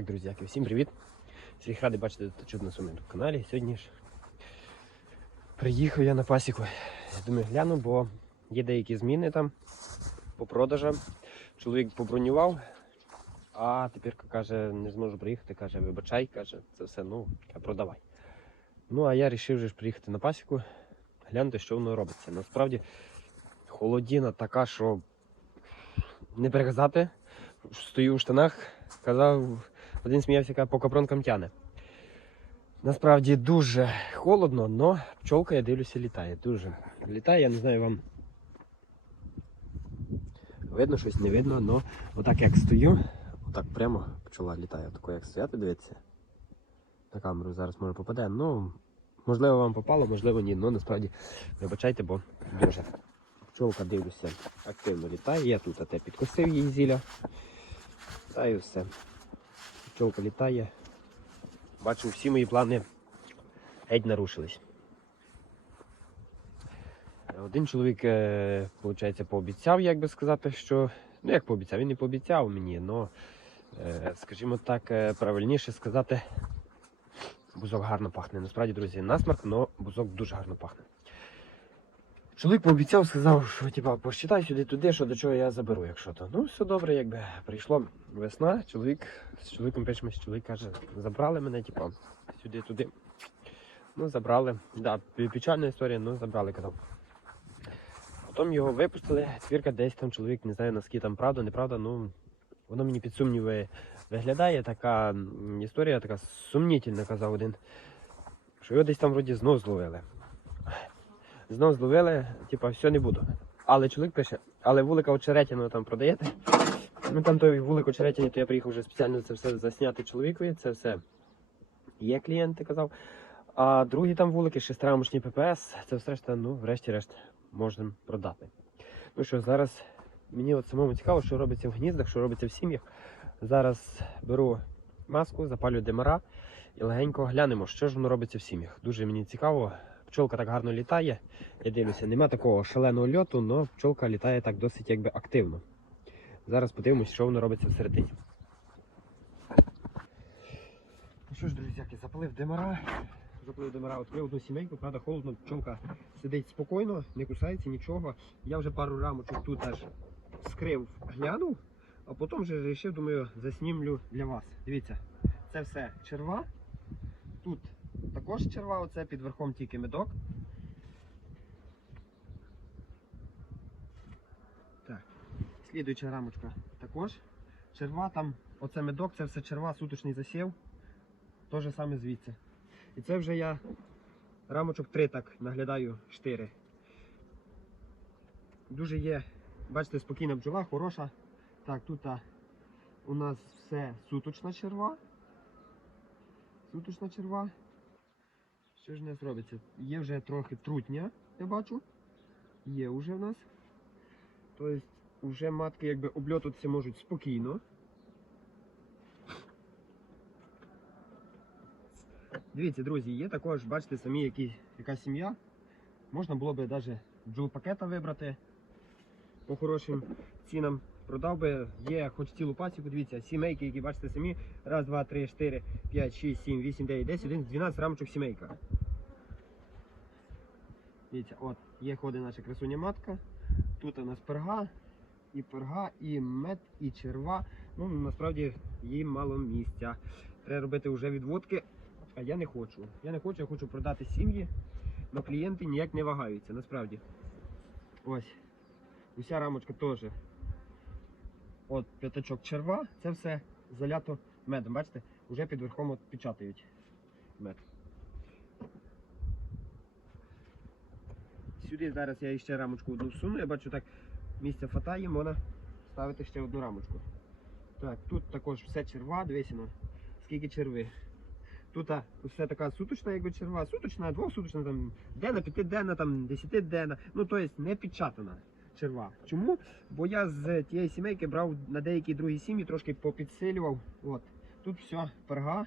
Так, друзяки, всім привіт! Всіх радий бачити та чути на своєму каналі. Сьогодні ж приїхав я на пасіку. Думаю, гляну, бо є деякі зміни там по продажам. Чоловік побронював, а тепер каже, не зможу приїхати, каже, вибачай, каже, це все, ну, продавай. Ну, а я вирішив вже ж приїхати на пасіку, глянути, що воно робиться. Насправді холодіна така, що не переказати. Стою в штанах, казав, один сміявся, каже, по капронкам тяне. Насправді дуже холодно, але пчолка, я дивлюся, літає. Дуже літає, я не знаю вам. Видно щось, не видно, але отак як стою, отак прямо пчола літає. Тако як стояти, дивіться. На камеру зараз може попаде. Ну, можливо, вам попало, можливо, ні. Ну насправді вибачайте, бо дуже. Пчолка дивлюся, активно літає. Я тут те підкосив її зілля. Та і все. Пчолка літає. Бачу, всі мої плани геть нарушились. Один чоловік, виходить, пообіцяв, як би сказати, що. Ну, як пообіцяв, він не пообіцяв мені, але, скажімо так, е, правильніше сказати, бузок гарно пахне. Насправді, друзі, насмарк, але бузок дуже гарно пахне. Чоловік пообіцяв, сказав, що типа, посчитай сюди туди, що до чого я заберу, якщо то. Ну, все добре, якби прийшла весна, чоловік з чоловіком пишемось, чоловік каже, забрали мене, типа, сюди туди. Ну, забрали. Да, печальна історія, ну забрали, казав. Потім його випустили, твірка десь там чоловік, не знаю наскільки там правда, неправда, ну воно мені під сумніви виглядає. Така історія, така сумнітельна, казав один. Що його десь там вроді знов зловили. Знов зловили, типа, все не буду. Але чоловік пише, але вулика очеретяного там продаєте. Ну там той вулик очеретяний, то я приїхав вже спеціально це все засняти чоловікові, це все є клієнти, казав. А другі там вулики, шестирамочні ППС, це все решта, ну, врешті-решт, можемо продати. Ну що, зараз мені от самому цікаво, що робиться в гніздах, що робиться в сім'ях. Зараз беру маску, запалюю димара і легенько глянемо, що ж воно робиться в сім'ях. Дуже мені цікаво. Пчолка так гарно літає. Я дивлюся, нема такого шаленого льоту, але пчолка літає так досить якби активно. Зараз подивимось, що воно робиться всередині. Ну що ж, друзяки, запалив димара. Запалив димара, відкрив одну сімейку, правда, холодно, пчолка сидить спокійно, не кусається нічого. Я вже пару рамочок тут аж скрив, глянув, а потім вже вирішив, думаю, заснімлю для вас. Дивіться, це все черва. Тут також черва, оце під верхом тільки медок. Так, слідуюча рамочка також. Черва там, оце медок, це все черва, суточний засів. То же саме звідси. І це вже я рамочок 3 так наглядаю 4. Дуже є, бачите, спокійна бджола, хороша. Так, тут а, у нас все суточна черва. Суточна черва. Що ж у нас робиться? Є вже трохи трутня, я бачу. Є вже в нас. Тобто вже матки якби обльотуватися можуть спокійно. Дивіться, друзі, є також, бачите, самі які, яка сім'я. Можна було би навіть бджол пакета вибрати по хорошим цінам. Продав би, є хоч цілу пасіку, дивіться, сімейки, які бачите самі. Раз, два, три, чотири, п'ять, шість, сім, вісім, дев'ять, десять, один, 12 рамочок сімейка. Дивіться, от, є ходить наша красуня матка. Тут у нас перга, і перга, і мед, і черва. Ну, насправді їм мало місця. Треба робити вже відводки. А я не хочу. Я не хочу, я хочу продати сім'ї, але клієнти ніяк не вагаються, насправді. Ось. Уся рамочка теж. От п'ятачок черва, це все залято медом. Бачите, вже під верхом от печатають мед. Сюди зараз я ще рамочку одну всуну, я бачу так місця фатає, можна ставити ще одну рамочку. Так, тут також все черва, дивися, ну, скільки черви. Тут все така суточна, якби черва, суточна, двохсуточна, там, денна, п'ятиденна, там, десятиденна, ну то есть не підчатана черва. Чому? Бо я з тієї сімейки брав на деякі другі сім'ї, трошки попідсилював. От. Тут все, перга,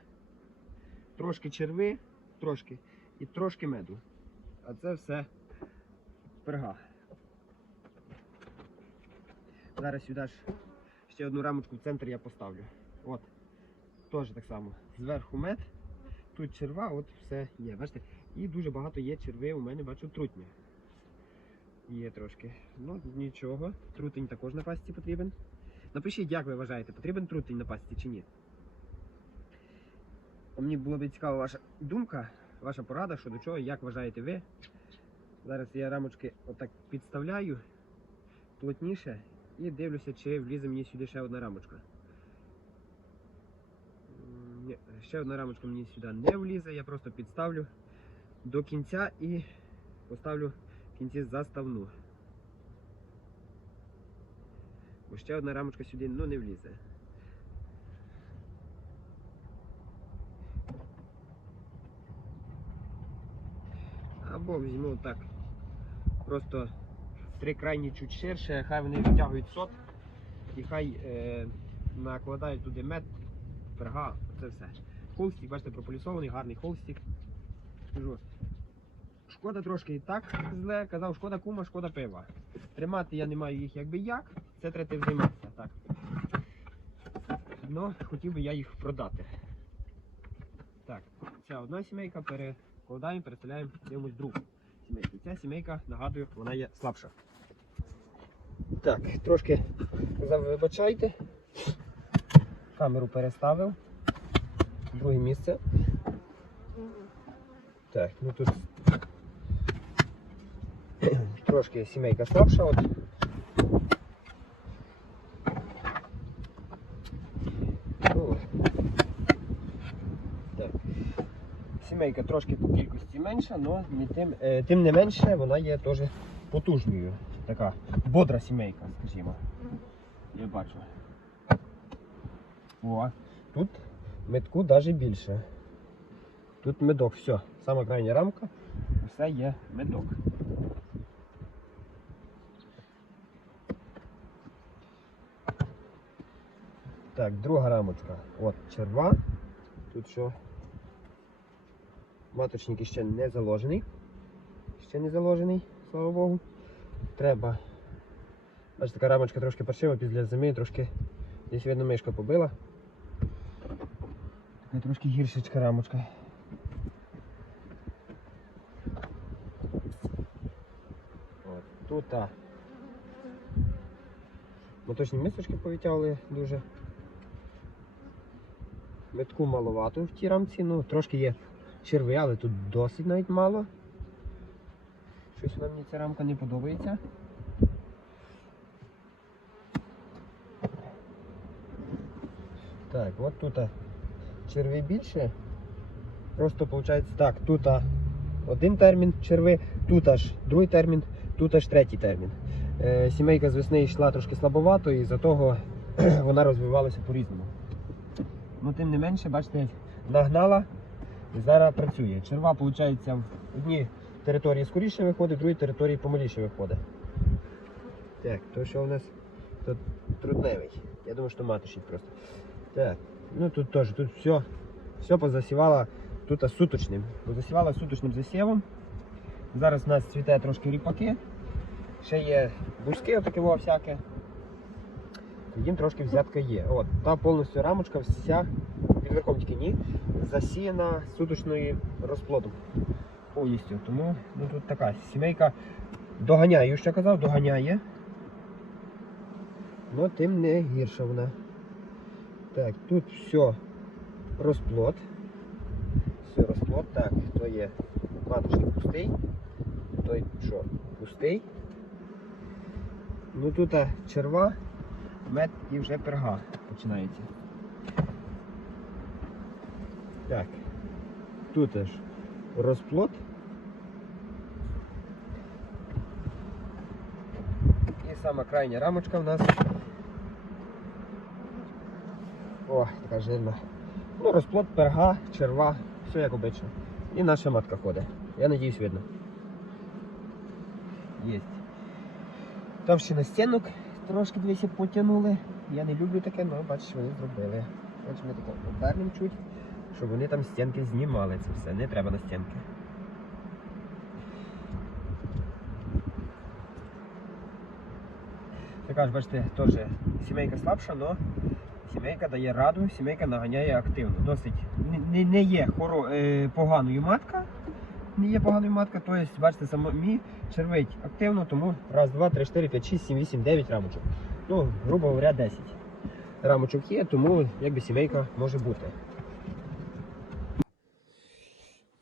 трошки черви, трошки, і трошки меду. А це все перга. Зараз сюди ж ще одну рамочку в центр я поставлю. От. теж так само. Зверху мед, тут черва, от все є. Бачите? І дуже багато є черви, у мене бачу трутня. Є трошки. Ну, нічого. Трутень також на пасті потрібен. Напишіть, як ви вважаєте, потрібен трутень на пасті чи ні. Мені було б цікава ваша думка, ваша порада щодо чого, як вважаєте ви. Зараз я рамочки отак підставляю плотніше і дивлюся, чи влізе мені сюди ще одна рамочка. Ні, ще одна рамочка мені сюди не влізе, я просто підставлю до кінця і поставлю кінці заставну. Бо ще одна рамочка сюди ну, не влізе. Або візьму так. Просто три крайні чуть ширше, хай вони витягують сот і хай е, накладають туди мед, перга, це все. Холстик, бачите, прополісований, гарний холстик. Скажу. Шкода трошки і так зле, казав, шкода кума, шкода пива. Тримати я не маю їх якби як, це треба займатися. Так. Ну, хотів би я їх продати. Так, ця одна сімейка перекладаємо, переселяємо, дивимось другу сімейку. Ця сімейка, нагадую, вона є слабша. Так, трошки казав, вибачайте. Камеру переставив. Друге місце. Так, ну тут трошки сімейка слабша. От. Ну. Сімейка трошки по кількості менша, але тим, е, тим не менше вона є теж потужною. Така бодра сімейка, скажімо. Я бачу. О, тут метку навіть більше. Тут медок, все. Крайня рамка, все є медок. Так, друга рамочка. От черва. Тут що? Маточник ще не заложений. Ще не заложений, слава Богу. Треба. Бачите, така рамочка трошки паршива після зими, трошки десь видно мишка побила. Така трошки гіршечка рамочка. От, тут. Моточні мисочки повитягли дуже. Метку маловато в тій рамці, ну трошки є черви, але тут досить навіть мало. Щось вона мені ця рамка не подобається. Так, от тут черви більше. Просто виходить так, тут один термін черви, тут аж другий термін, тут аж третій термін. Е, сімейка з весни йшла трошки слабовато і за того вона розвивалася по-різному. Ну, тим не менше, бачите, нагнала і зараз працює. Черва, виходить, в одній території скоріше виходить, в другій території помаліше виходить. Так, то що у нас тут трудневий. Я думаю, що маточник просто. Так, ну тут теж, тут все, все позасівала тут суточним. Позасівала суточним засівом. Зараз у нас цвіте трошки ріпаки. Ще є бузки отаке во всяке. Їм трошки взятка є. От, та повністю рамочка вся, під верхом тільки ні, засіяна суточною розплодом. Повністю. Тому ну, тут така сімейка доганяє, що казав, доганяє. Ну тим не гірша вона. Так, тут все розплод. Все розплод. Так, то є маточник пустий. Той що, пустий. Ну тут черва, мед і вже перга починається. Так. Тут аж розплод. І сама крайня рамочка в нас. О, така жирна. Ну, розплод, перга, черва, все як обично. І наша матка ходить. Я надіюсь, видно. Єсть. Там ще на стінок трошки дивіться потягнули. Я не люблю таке, але бачиш, вони зробили. Бачиш, ми тако обернемо чуть, щоб вони там стінки знімали це все. Не треба на стінки. Така ж, бачите, теж сімейка слабша, але Сімейка дає раду, сімейка наганяє активно. Досить не, не є хоро, е, поганою матка. Не є поганою матка, тобто, бачите, самі червить активно, тому раз, два, три, чотири, п'ять, шість, сім, вісім, дев'ять рамочок. Ну, грубо говоря, 10 рамочок є, тому якби сімейка може бути.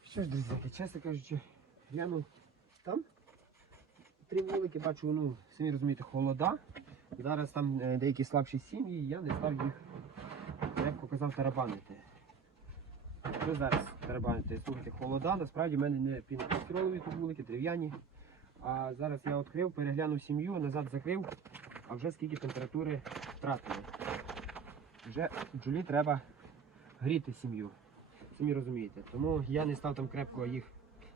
Що ж, друзі, чесно кажучи, гляну там. Три вулики, бачу, ну, самі розумієте, холода. Зараз там е, деякі слабші сім'ї, я не став їх, як казав, тарабанити. Що зараз тарабанити? Слухайте, холода, насправді в мене не пінокістролові тут вулики, дерев'яні. А зараз я відкрив, переглянув сім'ю, назад закрив, а вже скільки температури втратили. Вже бджолі треба гріти сім'ю. Самі розумієте. Тому я не став там крепко їх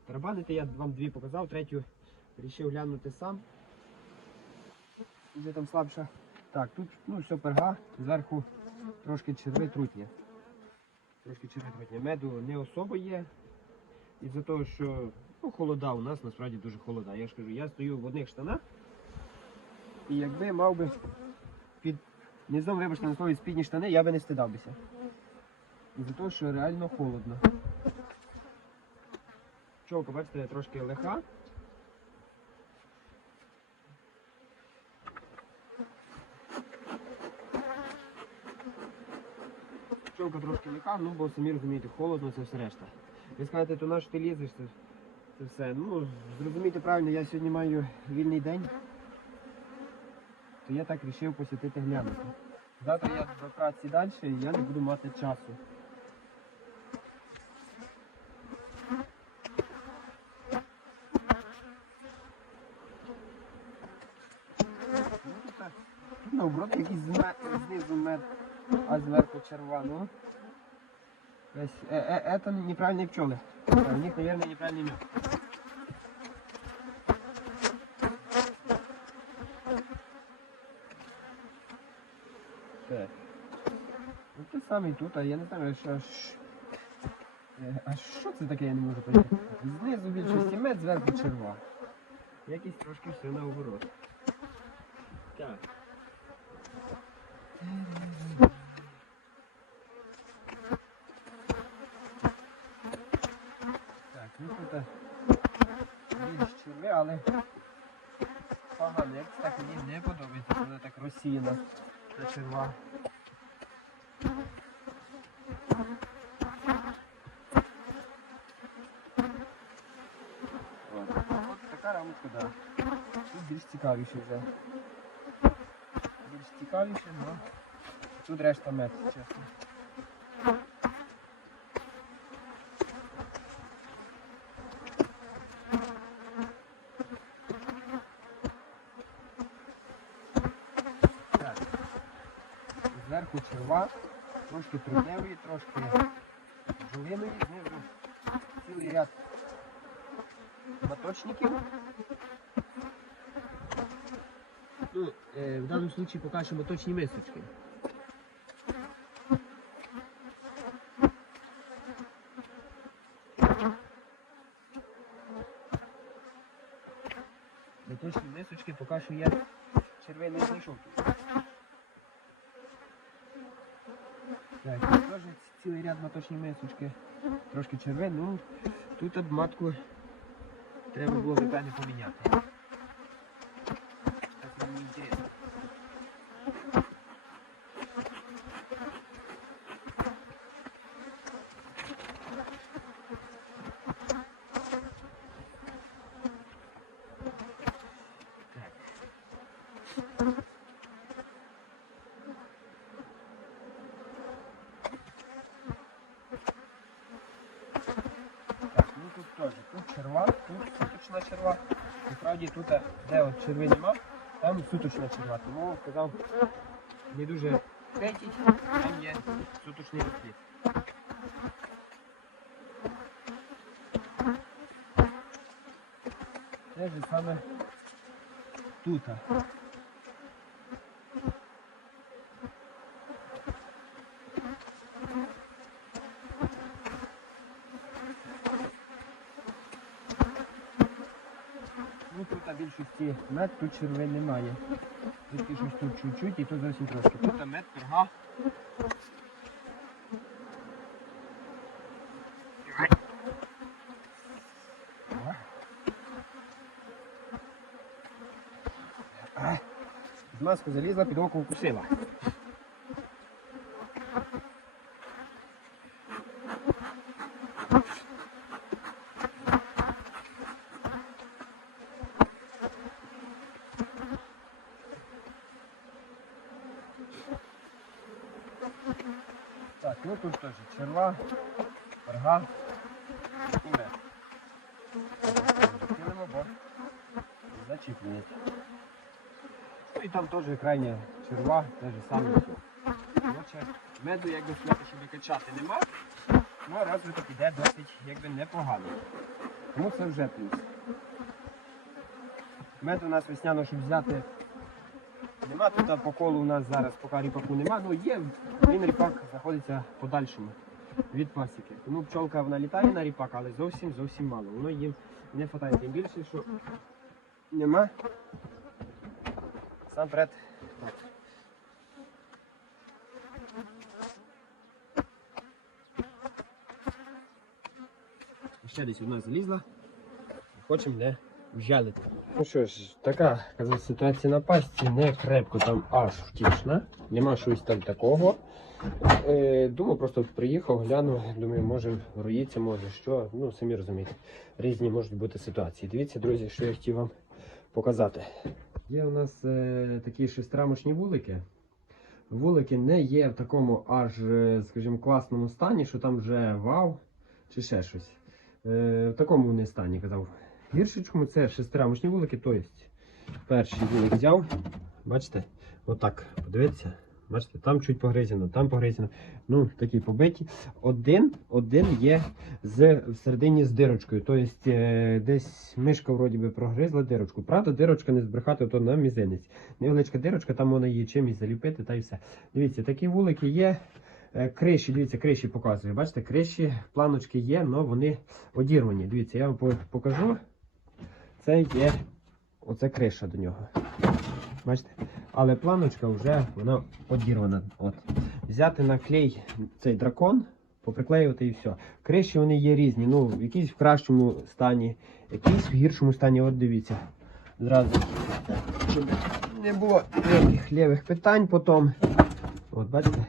тарабанити. Я вам дві показав, третю вирішив глянути сам. Вже там слабша. Так, тут ну, все перга, зверху трошки черви трутня. Трошки черви. Меду не особо є. Із-за того, що ну, холода у нас насправді дуже холода. Я ж кажу, я стою в одних штанах. І якби мав би під низом, вибачте на слові, спідні штани, я би не стидався. Із-за того, що реально холодно. Човка, бачите, трошки лиха. Човка трошки ліка, ну бо самі розумієте, холодно, це все решта. Ви скажете, то на що ти лізеш, це, це все. Ну, зрозумійте правильно, я сьогодні маю вільний день, то я так вирішив посітити глянути. Завтра я до праці далі я не буду мати часу. Ну, тут так. Тут наоборот якийсь зме- знизу мед, а зверху червоно. Ось, э, э, это неправильные пчелы. У них, наверное, неправильный мед. Так. Ну те саме і тут, а я не знаю, що. ж- Е, А що це таке, я не можу поняти. Знизу більшості мед, зверху черва. Якісь трошки все наоборот. Так. Так, Ну е, більш черви, але погано, як так мені не подобається, коли так розсіяна та черва. От. Така рамочка, так. Тут більш цікавіше вже. Більш цікавіше, але тут решта мед, чесно. Так. Зверху черва, трошки трудневої, трошки жовиної, знизу цілий ряд моточників. Ну, е, в даному випадку поки що моточні мисочки. Моточні мисочки поки що я червоний знайшов тут. Так, тут теж цілий ряд маточні мисочки. Трошки червин, ну тут матку треба було питання поміняти. Так мені інтересно. Так. Так, ну тут теж. Тут черва, тут суточна черва. Насправді тут, е, де от черви нема, там суточна черва. Тому казав, не дуже третій, там є суточний розплід. Те ж саме тут. Ну тут на більшості мед, тут червень немає. Тільки щось тут чуть-чуть і тут зовсім трошки. Тут мед, пирга. З залізла, під око укусила. Черва, перга і мед. Закинемо, бо і там теж крайня черва, те ж саме все. Меду, як би сказати, щоб качати нема, ну розвиток іде досить якби непогано. Тому це вже плюс. Мед у нас весняно, щоб взяти. Нема тут по колу у нас зараз поки ріпаку нема, ну є, він ріпак знаходиться подальшому від пасіки. Тому пчолка вона літає на ріпак, але зовсім зовсім мало. Воно їм не вистачає. Тим більше, що нема. Сам. Так. Ще десь одна залізла. Хочемо не вжалити. Ну що ж, така казав, ситуація на пастці, не крепко там аж втішна. Нема щось там такого. Е, думаю, просто приїхав, глянув, думаю, може роїться, може що. Ну, самі розумієте, різні можуть бути ситуації. Дивіться, друзі, що я хотів вам показати. Є у нас е, такі шестирамочні вулики. Вулики не є в такому аж, е, скажімо, класному стані, що там вже вау чи ще щось. Е, в такому вони стані, казав. Гіршечкому це шестирамочні вулики, тобто перший вулик взяв, бачите, отак, подивіться, бачите, там чуть погризено, там погризено, ну, такі побиті. Один, один є з, всередині з дирочкою, тобто десь мишка вроді би прогризла дирочку. Правда, дирочка не збрехати, то на мізинець. Невеличка дирочка, там вона її чимось заліпити та й все. Дивіться, такі вулики є. Е, Криші, дивіться, криші показую. Бачите, криші, планочки є, але вони одірвані. Дивіться, я вам покажу. Це є оце криша до нього. Бачите? Але планочка вже вона одірвана. От. Взяти на клей цей дракон, поприклеювати і все. Криші вони є різні. Ну, якісь в кращому стані, якісь в гіршому стані. От дивіться. Зразу. Щоб не було ніяких лівих питань потім. От бачите?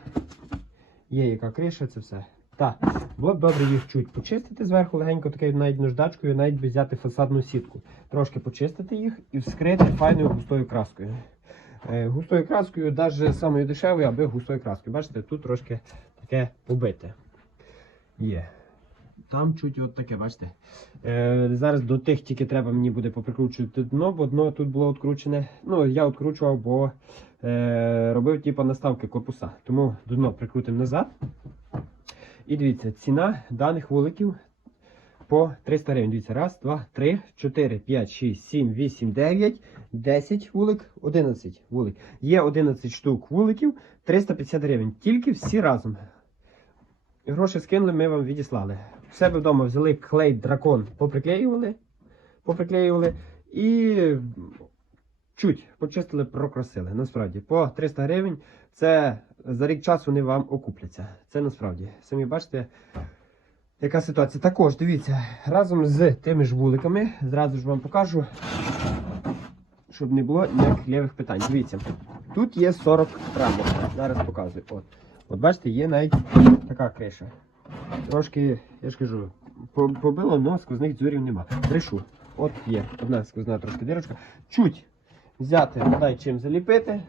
Є яка криша, це все. Так, було б добре їх чуть почистити зверху легенько, такою навіть наждачкою, навіть взяти фасадну сітку. Трошки почистити їх і вскрити файною густою краскою. Е, густою краскою, навіть самою дешевою, аби густою краскою. Бачите, тут трошки таке побите. Є. Там чуть от таке, бачите. Е, зараз до тих тільки треба мені буде поприкручувати дно, бо дно тут було відкручене. Ну, я відкручував, бо е, робив типу наставки корпуса. Тому дно прикрутимо назад. І дивіться, ціна даних вуликів по 300 гривень. Дивіться, раз, два, три, чотири, п'ять, шість, сім, вісім, дев'ять, десять вулик, 11 вулик. Є 11 штук вуликів, 350 гривень. Тільки всі разом. Гроші скинули, ми вам відіслали. В себе вдома взяли клей дракон, поприклеювали, поприклеювали і чуть почистили, прокрасили. Насправді, по 300 гривень це за рік часу вони вам окупляться. Це насправді. Самі бачите, яка ситуація. Також дивіться, разом з тими ж вуликами, зразу ж вам покажу, щоб не було ніяких лівих питань. Дивіться, тут є 40 рамок. Зараз показую. От. От бачите, є навіть така криша. Трошки, я ж кажу, побило, але сквозних дзюрів нема. Брешу. От є одна сквозна трошки дирочка. Чуть взяти, дай чим заліпити.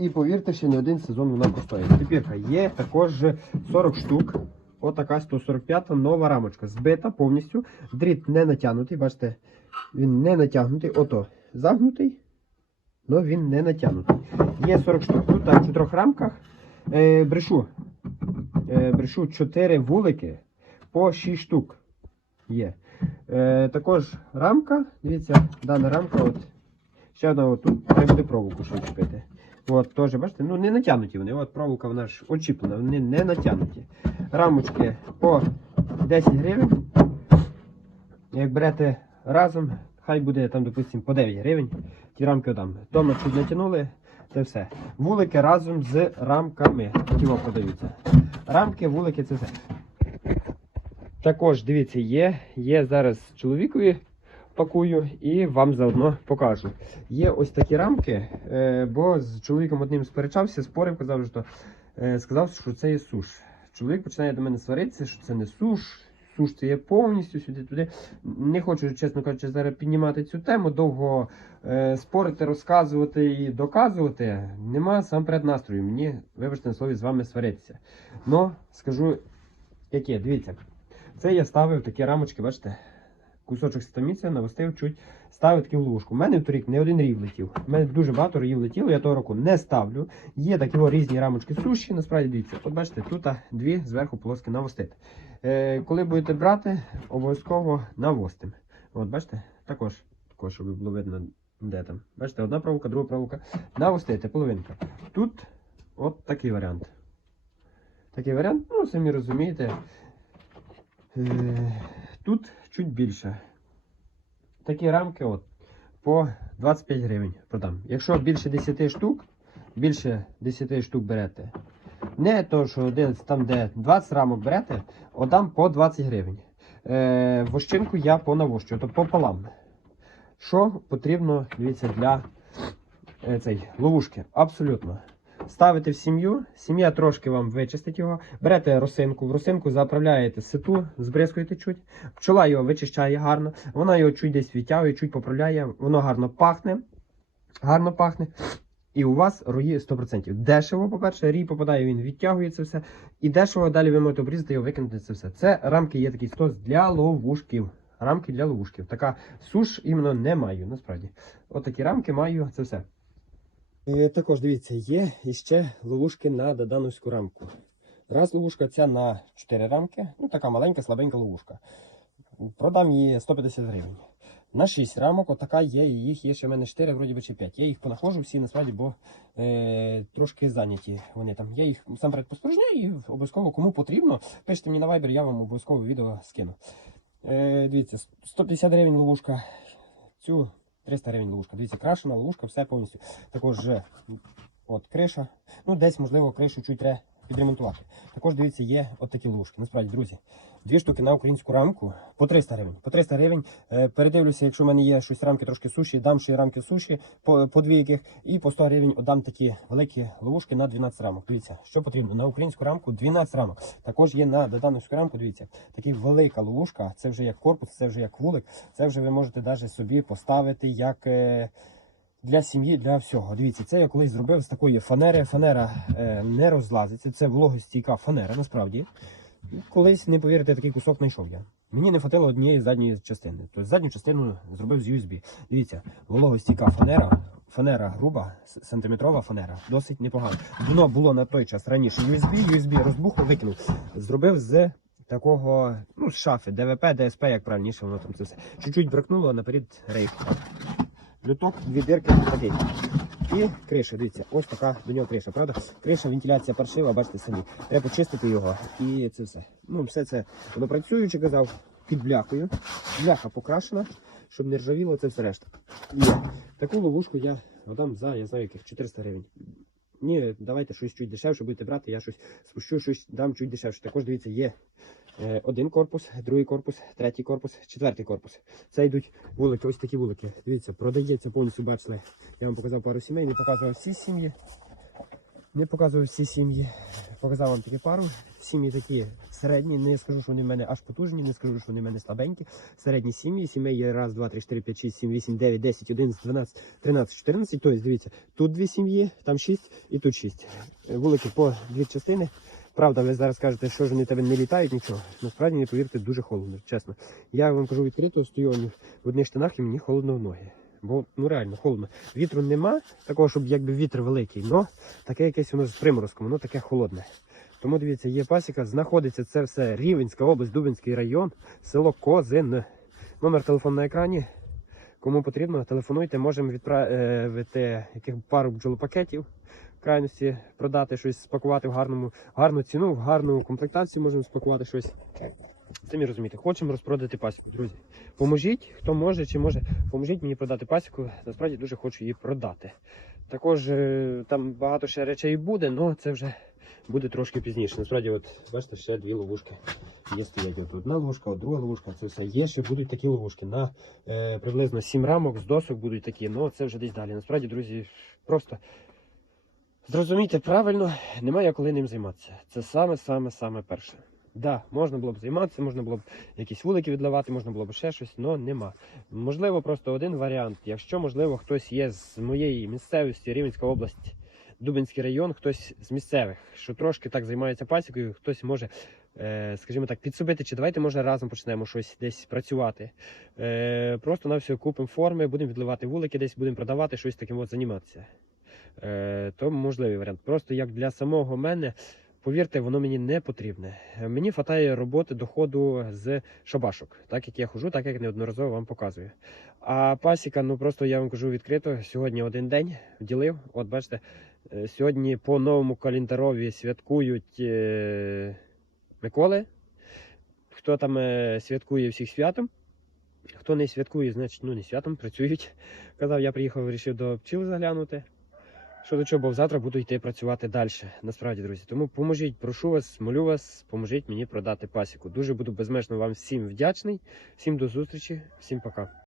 І повірте, ще не один сезон вона простоїть. Тепер є також 40 штук. Отака 145 нова рамочка. Збита повністю. Дріт не натягнутий. Бачите, він не натягнутий. Ото загнутий, але він не натягнутий. Є 40 штук. Тут в чотирьох рамках. Е, брешу. Е, брешу 4 вулики по 6 штук. Є. Е, також рамка. Дивіться, дана рамка. От, ще одна от тут треба буде проволоку ще чіпити. От, теж, бачите, ну не натягнуті вони. От проволока вона ж очіплена, вони не натягнуті. Рамочки по 10 гривень. Як берете разом, хай буде там, допустимо, по 9 гривень. Ті рамки там. Дома чуть натягнули, це все. Вулики разом з рамками. Ті вам продаються. Рамки, вулики, це все. Також, дивіться, є, є зараз чоловікові розпакую і вам заодно покажу. Є ось такі рамки, е, бо з чоловіком одним сперечався, спорив, казав, що е, сказав, що це є суш. Чоловік починає до мене сваритися, що це не суш. Суш це є повністю сюди-туди. Не хочу, чесно кажучи, зараз піднімати цю тему, довго е, спорити, розказувати і доказувати. Нема сам настрою. Мені, вибачте на слові, з вами сваритися. Но скажу, яке, дивіться. Це я ставив такі рамочки, бачите, кусочок стаміця, навостив чуть, ставив таку лужку. У мене торік не один рів летів. У мене дуже багато рів летіло, я того року не ставлю. Є такі різні рамочки суші, насправді дивіться. От бачите, тут дві зверху полоски навостити. Е, коли будете брати, обов'язково навостим. От бачите, також, також, щоб було видно, де там. Бачите, одна проволока, друга проволока. Навостити, половинка. Тут от такий варіант. Такий варіант, ну, самі розумієте. Е, Тут чуть більше. Такі рамки от, по 25 гривень продам. Якщо більше 10 штук, більше 10 штук берете. Не то, що один там, де 20 рамок берете, отдам по 20 гривень. Е, вощинку я понавощую, тобто пополам. Що потрібно, дивіться, для е, цей, ловушки? Абсолютно. Ставите в сім'ю, сім'я трошки вам вичистить його. Берете росинку, в росинку заправляєте ситу, збризкуєте чуть. Пчола його вичищає гарно, вона його чуть десь відтягує, чуть поправляє, воно гарно пахне. Гарно пахне. І у вас рої 100%. Дешево, по-перше, рій попадає, він відтягує це все. І дешево далі ви можете обрізати його, викинути це все. Це рамки є такий стос для ловушків. Рамки для ловушків. Така суш іменно не маю, насправді. От рамки маю, це все. Е, також дивіться, є іще ловушки на додановську рамку. Раз ловушка ця на 4 рамки, ну така маленька, слабенька ловушка. Продам її 150 гривень. На 6 рамок, отака є, їх є ще в мене 4, вроді би чи 5. Я їх понаходжу всі насправді, бо е, трошки зайняті вони там. Я їх сам перед поспорожняю і обов'язково кому потрібно. Пишіть мені на Viber, я вам обов'язково відео скину. Е, дивіться, 150 гривень ловушка. Цю 300 гривень ловушка. Дивіться, крашена ловушка, все повністю. Також вже от криша. Ну, десь, можливо, кришу чуть треба підремонтувати. Також дивіться, є от такі ловушки. Насправді, друзі, дві штуки на українську рамку по 300 гривень. По 300 гривень. Е, передивлюся, якщо в мене є щось рамки трошки суші, дам ще рамки суші по, по дві яких. І по 100 гривень отдам такі великі ловушки на 12 рамок. Дивіться, що потрібно. На українську рамку 12 рамок. Також є на додановську рамку, дивіться, така велика ловушка. Це вже як корпус, це вже як вулик. Це вже ви можете навіть собі поставити як. Для сім'ї, для всього. Дивіться, це я колись зробив з такої фанери. Фанера е, не розлазиться. Це вологостійка фанера, насправді. Колись, не повірите, такий кусок знайшов я. Мені не хватило однієї задньої частини. Тобто задню частину зробив з USB. Дивіться, вологостійка фанера. Фанера груба, сантиметрова фанера, досить непогано. Дно було на той час раніше USB, USB розбухло, викинув. Зробив з такого, ну, з шафи, ДВП, ДСП, як правильніше, воно там це все. Чуть-чуть бракнуло, наперед рейк. Люток, дві дирки такий. І криша, дивіться, ось така до нього криша, правда? Криша, вентиляція паршива, бачите самі. Треба почистити його і це все. Ну, все це воно працюючи, казав, під бляхою. Бляха покрашена, щоб не ржавіло, це все решта. Є. Таку ловушку я дам за, я знаю, яких 400 гривень. Ні, давайте щось чуть дешевше будете брати, я щось спущу, щось дам чуть дешевше. Також дивіться, є один корпус, другий корпус, третій корпус, четвертий корпус. Це йдуть вулики, ось такі вулики. Дивіться, продається повністю, бачили. Я вам показав пару сімей, не показував всі сім'ї. Не показував всі сім'ї. Показав вам тільки пару. Сім'ї такі середні. Не скажу, що вони в мене аж потужні, не скажу, що вони в мене слабенькі. Середні сім'ї. Сімей є раз, два, три, чотири, п'ять, шість, сім, вісім, дев'ять, десять, одинадцять, дванадцять, тринадцять, чотирнадцять. Тобто, дивіться, тут дві сім'ї, там шість і тут шість. Е, Вулики по дві частини. Правда, ви зараз кажете, що ж вони тебе не літають, нічого. Насправді, не повірте, дуже холодно, чесно. Я вам кажу відкрито, стою в одних штанах і мені холодно в ноги. Бо ну реально холодно. Вітру нема, такого, щоб якби вітер великий, але таке якесь воно з приморозком, воно таке холодне. Тому дивіться, є пасіка, знаходиться це все Рівенська область, Дубинський район, село Козин. Номер телефону на екрані. Кому потрібно, телефонуйте, можемо відправити яких пару бджолопакетів крайності, продати щось, спакувати в гарному, гарну ціну, в гарну комплектацію можемо спакувати щось. Самі розумієте, хочемо розпродати пасіку, друзі. Поможіть, хто може чи може, поможіть мені продати пасіку. Насправді дуже хочу її продати. Також е, там багато ще речей буде, але це вже буде трошки пізніше. Насправді, от бачите, ще дві ловушки. Є стоять от одна ложка, от друга ложка, це все. Є ще будуть такі ловушки. На е, приблизно 7 рамок з досок будуть такі, ну це вже десь далі. Насправді, друзі, просто зрозумійте правильно, немає коли ним займатися. Це саме-саме-саме перше. Да, можна було б займатися, можна було б якісь вулики відливати, можна було б ще щось, але нема. Можливо, просто один варіант. Якщо, можливо, хтось є з моєї місцевості, Рівненська область, Дубинський район, хтось з місцевих, що трошки так займається пасікою, хтось може, е, скажімо так, підсобити, чи давайте може разом почнемо щось десь працювати. Е, просто на все купимо форми, будемо відливати вулики, десь будемо продавати, щось таким от займатися. Е, то можливий варіант. Просто як для самого мене, повірте, воно мені не потрібне. Е, Мені вистачає роботи, доходу з шабашок, так як я хожу, так як неодноразово вам показую. А пасіка, ну просто я вам кажу відкрито, сьогодні один день вділив. От бачите, е, сьогодні по новому календарові святкують Миколи. Хто там святкує всіх святом. Хто не святкує, значить ну не святом, працюють. Казав, я приїхав, вирішив до пчіл заглянути. Що до чого, бо завтра буду йти працювати далі. Насправді, друзі. Тому поможіть, прошу вас, молю вас, поможіть мені продати пасіку. Дуже буду безмежно вам всім вдячний. Всім до зустрічі, всім пока.